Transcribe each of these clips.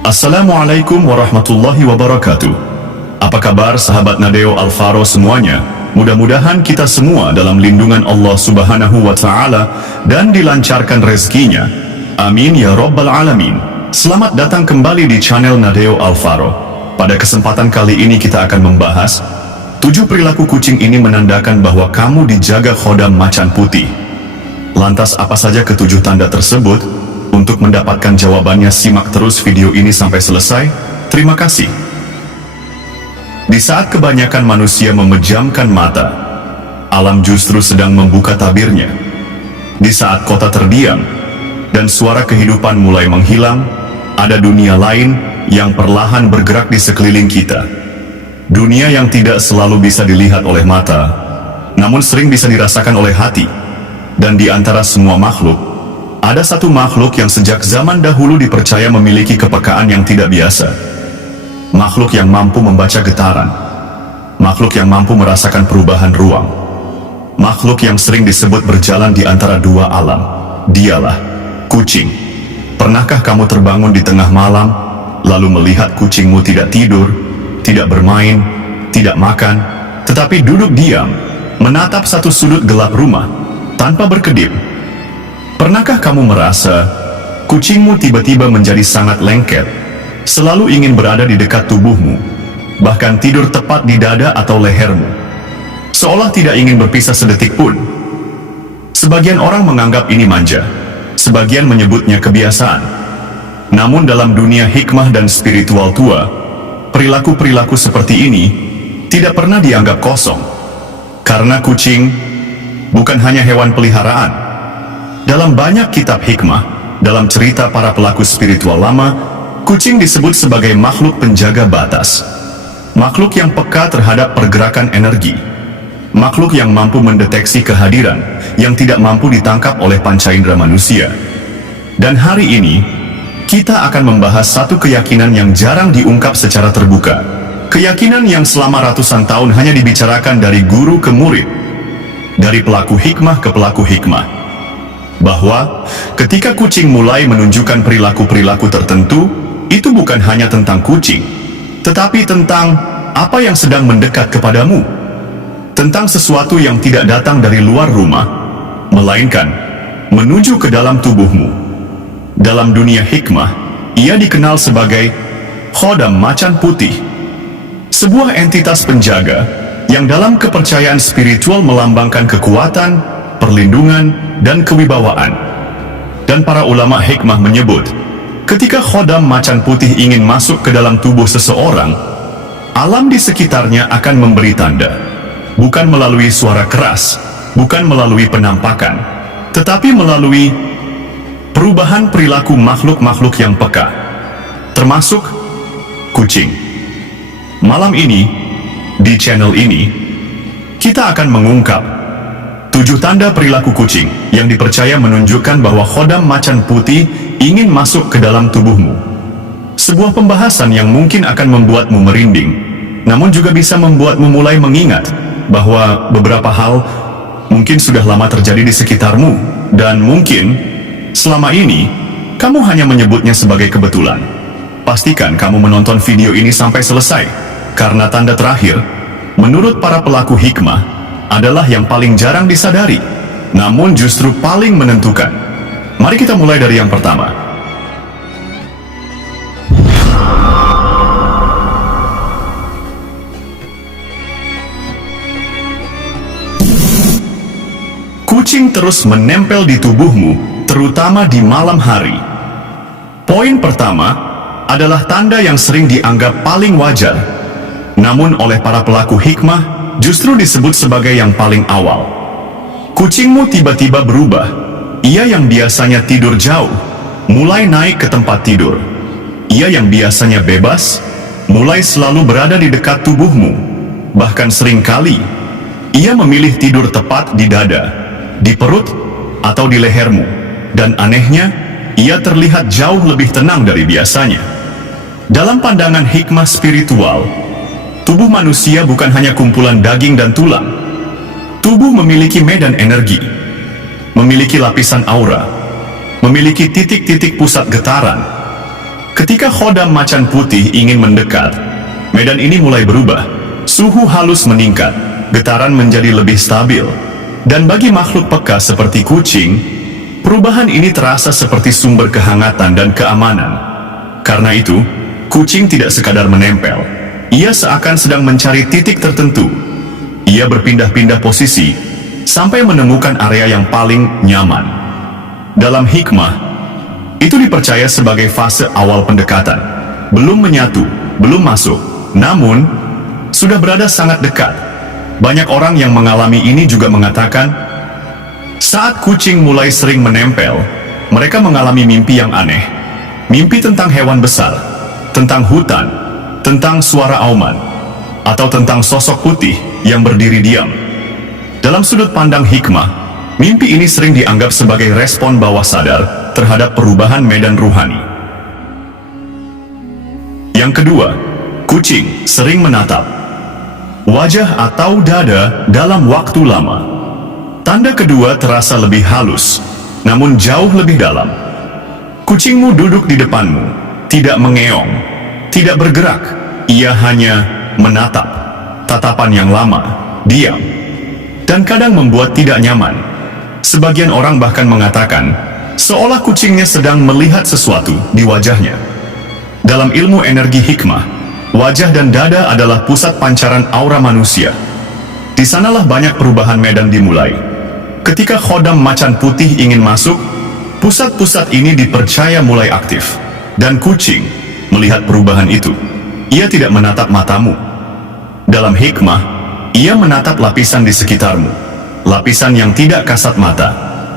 Assalamualaikum warahmatullahi wabarakatuh. Apa kabar sahabat Nadeo Alvaro semuanya? Mudah-mudahan kita semua dalam lindungan Allah Subhanahu wa Ta'ala dan dilancarkan rezekinya. Amin ya Rabbal Alamin. Selamat datang kembali di channel Nadeo Alvaro. Pada kesempatan kali ini kita akan membahas 7 perilaku kucing ini menandakan bahwa kamu dijaga khodam macan putih. Lantas apa saja ketujuh tanda tersebut? Untuk mendapatkan jawabannya simak terus video ini sampai selesai. Terima kasih. Di saat kebanyakan manusia memejamkan mata, alam justru sedang membuka tabirnya. Di saat kota terdiam dan suara kehidupan mulai menghilang, ada dunia lain yang perlahan bergerak di sekeliling kita. Dunia yang tidak selalu bisa dilihat oleh mata, namun sering bisa dirasakan oleh hati. Dan di antara semua makhluk, ada satu makhluk yang sejak zaman dahulu dipercaya memiliki kepekaan yang tidak biasa. Makhluk yang mampu membaca getaran. Makhluk yang mampu merasakan perubahan ruang. Makhluk yang sering disebut berjalan di antara dua alam. Dialah kucing. Pernahkah kamu terbangun di tengah malam, lalu melihat kucingmu tidak tidur, tidak bermain, tidak makan, tetapi duduk diam, menatap satu sudut gelap rumah, tanpa berkedip? Pernahkah kamu merasa kucingmu tiba-tiba menjadi sangat lengket, selalu ingin berada di dekat tubuhmu, bahkan tidur tepat di dada atau lehermu, seolah tidak ingin berpisah sedetik pun? Sebagian orang menganggap ini manja, sebagian menyebutnya kebiasaan. Namun dalam dunia hikmah dan spiritual tua, perilaku-perilaku seperti ini tidak pernah dianggap kosong, karena kucing bukan hanya hewan peliharaan. Dalam banyak kitab hikmah, dalam cerita para pelaku spiritual lama, kucing disebut sebagai makhluk penjaga batas. Makhluk yang peka terhadap pergerakan energi. Makhluk yang mampu mendeteksi kehadiran, yang tidak mampu ditangkap oleh panca indera manusia. Dan hari ini, kita akan membahas satu keyakinan yang jarang diungkap secara terbuka. Keyakinan yang selama ratusan tahun hanya dibicarakan dari guru ke murid, dari pelaku hikmah ke pelaku hikmah. Bahwa ketika kucing mulai menunjukkan perilaku-perilaku tertentu, itu bukan hanya tentang kucing, tetapi tentang apa yang sedang mendekat kepadamu. Tentang sesuatu yang tidak datang dari luar rumah, melainkan menuju ke dalam tubuhmu. Dalam dunia hikmah, ia dikenal sebagai khodam macan putih. Sebuah entitas penjaga yang dalam kepercayaan spiritual melambangkan kekuatan, perlindungan, dan kewibawaan. Dan para ulama hikmah menyebut, ketika khodam macan putih ingin masuk ke dalam tubuh seseorang, alam di sekitarnya akan memberi tanda, bukan melalui suara keras, bukan melalui penampakan, tetapi melalui perubahan perilaku makhluk-makhluk yang peka, termasuk kucing. Malam ini, di channel ini, kita akan mengungkap 7 tanda perilaku kucing yang dipercaya menunjukkan bahwa khodam macan putih ingin masuk ke dalam tubuhmu. Sebuah pembahasan yang mungkin akan membuatmu merinding, namun juga bisa membuatmu mulai mengingat bahwa beberapa hal mungkin sudah lama terjadi di sekitarmu, dan mungkin selama ini kamu hanya menyebutnya sebagai kebetulan. Pastikan kamu menonton video ini sampai selesai, karena tanda terakhir, menurut para pelaku hikmah, adalah yang paling jarang disadari, namun justru paling menentukan. Mari kita mulai dari yang pertama. Kucing terus menempel di tubuhmu, terutama di malam hari. Poin pertama adalah tanda yang sering dianggap paling wajar, namun oleh para pelaku hikmah justru disebut sebagai yang paling awal. Kucingmu tiba-tiba berubah. Ia yang biasanya tidur jauh, mulai naik ke tempat tidur. Ia yang biasanya bebas, mulai selalu berada di dekat tubuhmu. Bahkan seringkali, ia memilih tidur tepat di dada, di perut, atau di lehermu. Dan anehnya, ia terlihat jauh lebih tenang dari biasanya. Dalam pandangan hikmah spiritual, tubuh manusia bukan hanya kumpulan daging dan tulang. Tubuh memiliki medan energi, memiliki lapisan aura, memiliki titik-titik pusat getaran, Ketika khodam macan putih ingin mendekat, medan ini mulai berubah. Suhu halus meningkat, getaran menjadi lebih stabil. Dan bagi makhluk peka seperti kucing, perubahan ini terasa seperti sumber kehangatan dan keamanan. Karena itu, kucing tidak sekadar menempel. Ia seakan sedang mencari titik tertentu. Ia berpindah-pindah posisi, sampai menemukan area yang paling nyaman. Dalam hikmah, itu dipercaya sebagai fase awal pendekatan. Belum menyatu, belum masuk, namun sudah berada sangat dekat. Banyak orang yang mengalami ini juga mengatakan, saat kucing mulai sering menempel, mereka mengalami mimpi yang aneh. Mimpi tentang hewan besar, tentang hutan, tentang suara auman, atau tentang sosok putih yang berdiri diam. Dalam sudut pandang hikmah, mimpi ini sering dianggap sebagai respon bawah sadar terhadap perubahan medan ruhani. Yang kedua, kucing sering menatap wajah atau dada dalam waktu lama. Tanda kedua terasa lebih halus, namun jauh lebih dalam. Kucingmu duduk di depanmu, tidak mengeong, tidak bergerak, ia hanya menatap. Tatapan yang lama, diam, dan kadang membuat tidak nyaman. Sebagian orang bahkan mengatakan, seolah kucingnya sedang melihat sesuatu di wajahnya. Dalam ilmu energi hikmah, wajah dan dada adalah pusat pancaran aura manusia. Di sanalah banyak perubahan medan dimulai. Ketika khodam macan putih ingin masuk, pusat-pusat ini dipercaya mulai aktif. Dan kucing melihat perubahan itu. Ia tidak menatap matamu. Dalam hikmah, ia menatap lapisan di sekitarmu. Lapisan yang tidak kasat mata.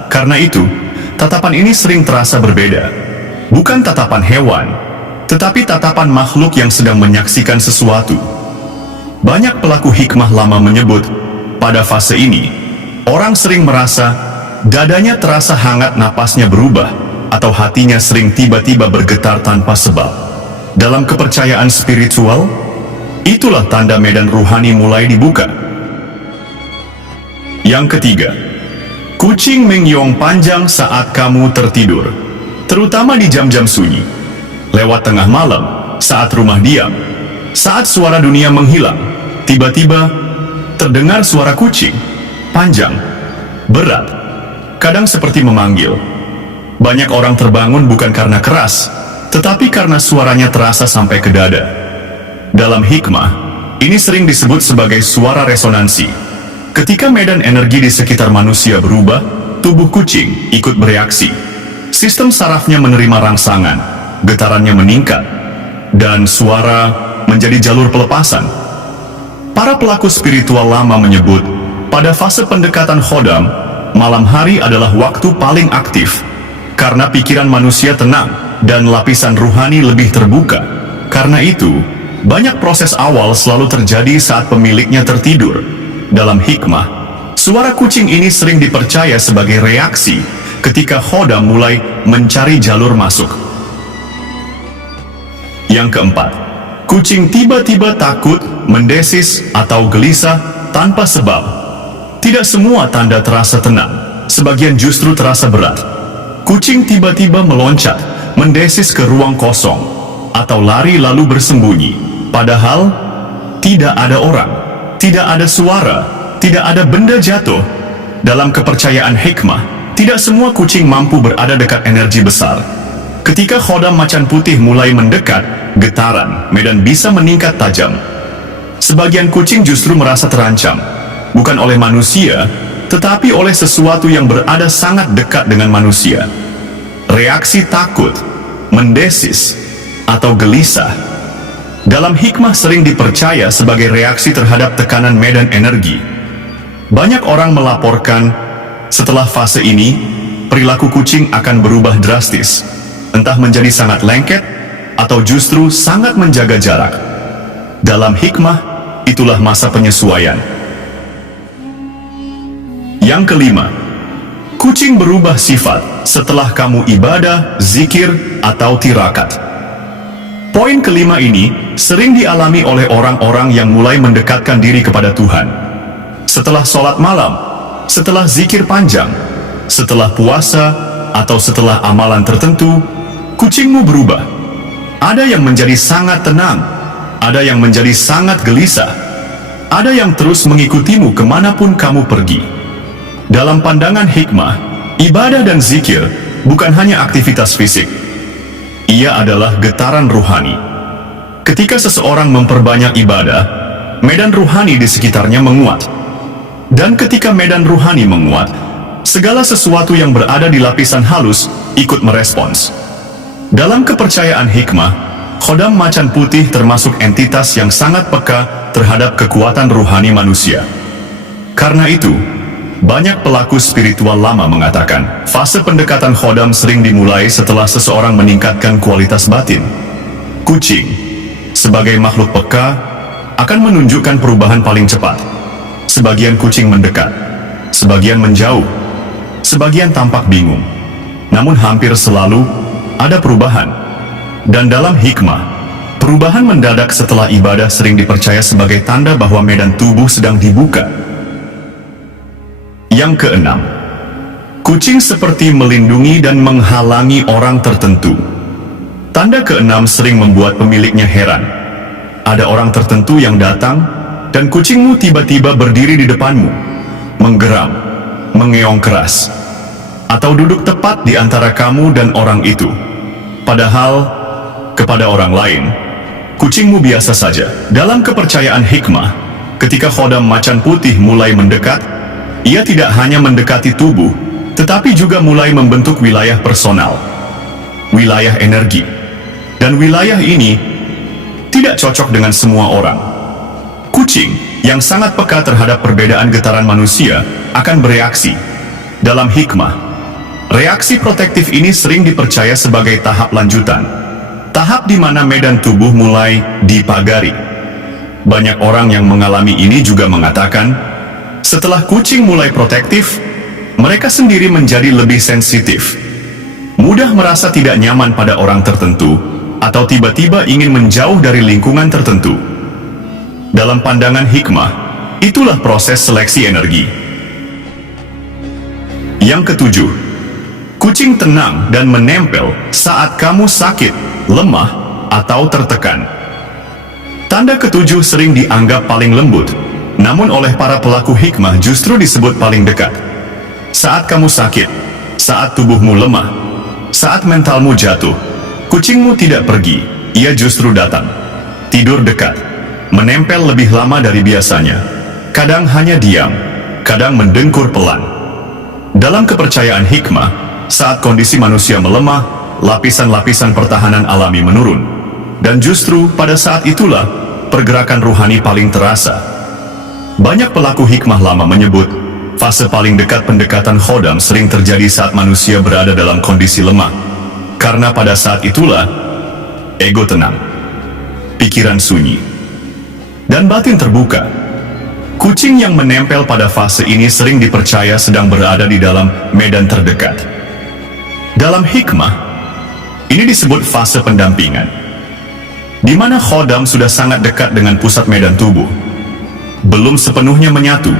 Karena itu, tatapan ini sering terasa berbeda. Bukan tatapan hewan, tetapi tatapan makhluk yang sedang menyaksikan sesuatu. Banyak pelaku hikmah lama menyebut, pada fase ini, orang sering merasa dadanya terasa hangat, napasnya berubah, atau hatinya sering tiba-tiba bergetar tanpa sebab. Dalam kepercayaan spiritual, itulah tanda medan ruhani mulai dibuka. Yang ketiga, kucing mengyong panjang saat kamu tertidur, terutama di jam-jam sunyi. Lewat tengah malam, saat rumah diam, saat suara dunia menghilang, tiba-tiba terdengar suara kucing, panjang, berat, kadang seperti memanggil. Banyak orang terbangun bukan karena keras, tetapi karena suaranya terasa sampai ke dada. Dalam hikmah, ini sering disebut sebagai suara resonansi. Ketika medan energi di sekitar manusia berubah, tubuh kucing ikut bereaksi. Sistem sarafnya menerima rangsangan, getarannya meningkat, dan suara menjadi jalur pelepasan. Para pelaku spiritual lama menyebut, pada fase pendekatan khodam, malam hari adalah waktu paling aktif, karena pikiran manusia tenang, dan lapisan ruhani lebih terbuka. Karena itu, banyak proses awal selalu terjadi saat pemiliknya tertidur. Dalam hikmah, suara kucing ini sering dipercaya sebagai reaksi ketika khodam mulai mencari jalur masuk. Yang keempat, kucing tiba-tiba takut, mendesis, atau gelisah tanpa sebab. Tidak semua tanda terasa tenang, sebagian justru terasa berat. Kucing tiba-tiba meloncat, mendesis ke ruang kosong, atau lari lalu bersembunyi, padahal tidak ada orang. Tidak ada suara, tidak ada benda jatuh. Dalam kepercayaan hikmah, tidak semua kucing mampu berada dekat energi besar. Ketika khodam macan putih mulai mendekat, getaran medan bisa meningkat tajam. Sebagian kucing justru merasa terancam, bukan oleh manusia, tetapi oleh sesuatu yang berada sangat dekat dengan manusia. Reaksi takut, mendesis, atau gelisah dalam hikmah sering dipercaya sebagai reaksi terhadap tekanan medan energi. Banyak orang melaporkan, setelah fase ini, perilaku kucing akan berubah drastis, entah menjadi sangat lengket, atau justru sangat menjaga jarak. Dalam hikmah, itulah masa penyesuaian. Yang kelima, kucing berubah sifat setelah kamu ibadah, zikir, atau tirakat. Poin kelima ini sering dialami oleh orang-orang yang mulai mendekatkan diri kepada Tuhan. Setelah sholat malam, setelah zikir panjang, setelah puasa, atau setelah amalan tertentu, kucingmu berubah. Ada yang menjadi sangat tenang, ada yang menjadi sangat gelisah, ada yang terus mengikutimu kemanapun kamu pergi. Dalam pandangan hikmah, ibadah dan zikir bukan hanya aktivitas fisik. Ia adalah getaran ruhani. Ketika seseorang memperbanyak ibadah, medan ruhani di sekitarnya menguat. Dan ketika medan ruhani menguat, segala sesuatu yang berada di lapisan halus ikut merespons. Dalam kepercayaan hikmah, khodam macan putih termasuk entitas yang sangat peka terhadap kekuatan ruhani manusia. Karena itu, banyak pelaku spiritual lama mengatakan, fase pendekatan khodam sering dimulai setelah seseorang meningkatkan kualitas batin. Kucing, sebagai makhluk peka, akan menunjukkan perubahan paling cepat. Sebagian kucing mendekat, sebagian menjauh, sebagian tampak bingung. Namun hampir selalu ada perubahan. Dan dalam hikmah, perubahan mendadak setelah ibadah sering dipercaya sebagai tanda bahwa medan tubuh sedang dibuka. Yang keenam, kucing seperti melindungi dan menghalangi orang tertentu. Tanda keenam sering membuat pemiliknya heran. Ada orang tertentu yang datang, dan kucingmu tiba-tiba berdiri di depanmu, menggeram, mengeong keras, atau duduk tepat di antara kamu dan orang itu. Padahal, kepada orang lain, kucingmu biasa saja. Dalam kepercayaan hikmah, ketika khodam macan putih mulai mendekat, ia tidak hanya mendekati tubuh, tetapi juga mulai membentuk wilayah personal, wilayah energi. Dan wilayah ini tidak cocok dengan semua orang. Kucing yang sangat peka terhadap perbedaan getaran manusia akan bereaksi. Dalam hikmah, reaksi protektif ini sering dipercaya sebagai tahap lanjutan. Tahap di mana medan tubuh mulai dipagari. Banyak orang yang mengalami ini juga mengatakan, setelah kucing mulai protektif, mereka sendiri menjadi lebih sensitif, mudah merasa tidak nyaman pada orang tertentu, atau tiba-tiba ingin menjauh dari lingkungan tertentu. Dalam pandangan hikmah, itulah proses seleksi energi. Yang ketujuh, kucing tenang dan menempel saat kamu sakit, lemah, atau tertekan. Tanda ketujuh sering dianggap paling lembut, namun oleh para pelaku hikmah justru disebut paling dekat. Saat kamu sakit, saat tubuhmu lemah, saat mentalmu jatuh, kucingmu tidak pergi, ia justru datang. Tidur dekat, menempel lebih lama dari biasanya. Kadang hanya diam, kadang mendengkur pelan. Dalam kepercayaan hikmah, saat kondisi manusia melemah, lapisan-lapisan pertahanan alami menurun. Dan justru pada saat itulah, pergerakan ruhani paling terasa. Banyak pelaku hikmah lama menyebut, fase paling dekat pendekatan khodam sering terjadi saat manusia berada dalam kondisi lemah. Karena pada saat itulah, ego tenang, pikiran sunyi, dan batin terbuka. Kucing yang menempel pada fase ini sering dipercaya sedang berada di dalam medan terdekat. Dalam hikmah, ini disebut fase pendampingan, di mana khodam sudah sangat dekat dengan pusat medan tubuh. Belum sepenuhnya menyatu,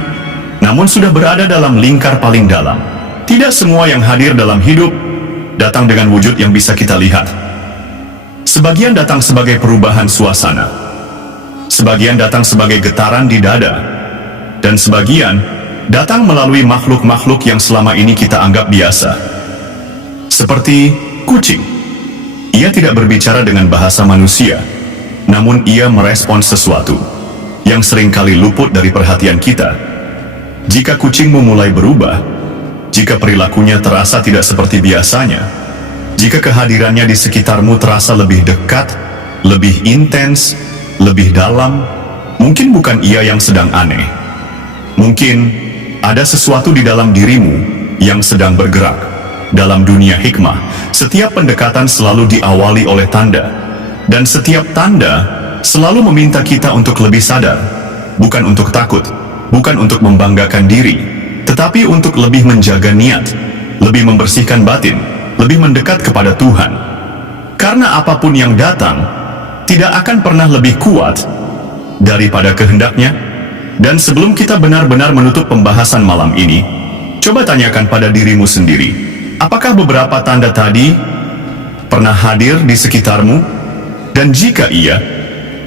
namun sudah berada dalam lingkar paling dalam. Tidak semua yang hadir dalam hidup datang dengan wujud yang bisa kita lihat. Sebagian datang sebagai perubahan suasana, sebagian datang sebagai getaran di dada, dan sebagian datang melalui makhluk-makhluk yang selama ini kita anggap biasa. Seperti kucing. Ia tidak berbicara dengan bahasa manusia, namun ia merespons sesuatu yang seringkali luput dari perhatian kita. Jika kucingmu mulai berubah, jika perilakunya terasa tidak seperti biasanya, jika kehadirannya di sekitarmu terasa lebih dekat, lebih intens, lebih dalam, mungkin bukan ia yang sedang aneh. Mungkin ada sesuatu di dalam dirimu yang sedang bergerak. Dalam dunia hikmah, setiap pendekatan selalu diawali oleh tanda, dan setiap tanda selalu meminta kita untuk lebih sadar, bukan untuk takut, bukan untuk membanggakan diri, tetapi untuk lebih menjaga niat, lebih membersihkan batin, lebih mendekat kepada Tuhan. Karena apapun yang datang, tidak akan pernah lebih kuat daripada kehendaknya. Dan sebelum kita benar-benar menutup pembahasan malam ini, coba tanyakan pada dirimu sendiri, apakah beberapa tanda tadi pernah hadir di sekitarmu? Dan jika iya,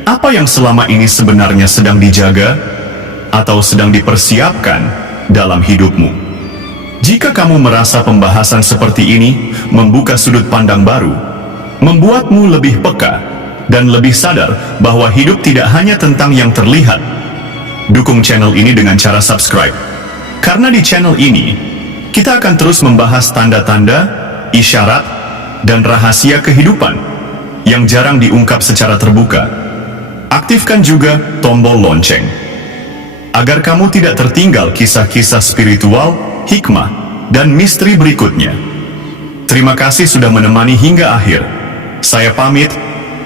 apa yang selama ini sebenarnya sedang dijaga atau sedang dipersiapkan dalam hidupmu? Jika kamu merasa pembahasan seperti ini membuka sudut pandang baru, membuatmu lebih peka dan lebih sadar bahwa hidup tidak hanya tentang yang terlihat, dukung channel ini dengan cara subscribe. Karena di channel ini, kita akan terus membahas tanda-tanda, isyarat, dan rahasia kehidupan yang jarang diungkap secara terbuka. Aktifkan juga tombol lonceng, agar kamu tidak tertinggal kisah-kisah spiritual, hikmah, dan misteri berikutnya. Terima kasih sudah menemani hingga akhir. Saya pamit,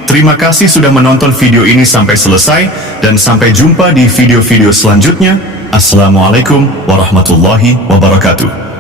terima kasih sudah menonton video ini sampai selesai, dan sampai jumpa di video-video selanjutnya. Assalamualaikum warahmatullahi wabarakatuh.